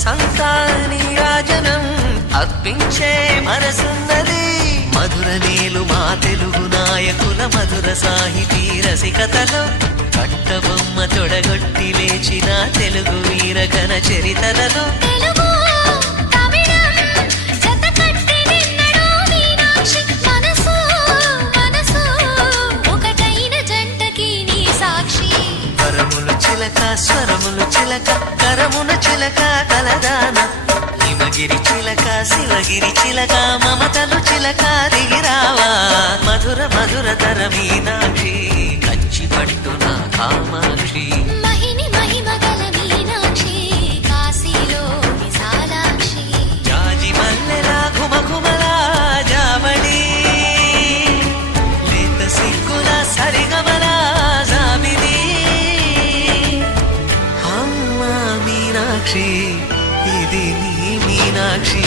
మనసంతా నీరాజనం అర్పించే మనసున్నది. మధుర నేలు మా తెలుగు నాయకుల మధుర సాహితీ రసికతలో కట్టబొమ్మ తొడగొట్టి లేచిన తెలుగు వీర ఘన చరితలలో స్వరములు చిలక కరమున చిలక కలదాన హిమగిరి చిలక శివగిరి చిలక మమతలు చిలక దిగిరావా మధుర మధుర తర మీనాక్షి కంచి పట్టున కామాక్షి మహిని మహిమగల మీనాక్షి కాశీలో విశాలాక్షి జాజి మల్లెలా ఘుమఘుమలా జావళి లేత సిగ్గుల సరిగమలా జాబిలి మీనాక్షి ఇది నీ మీనాక్షి.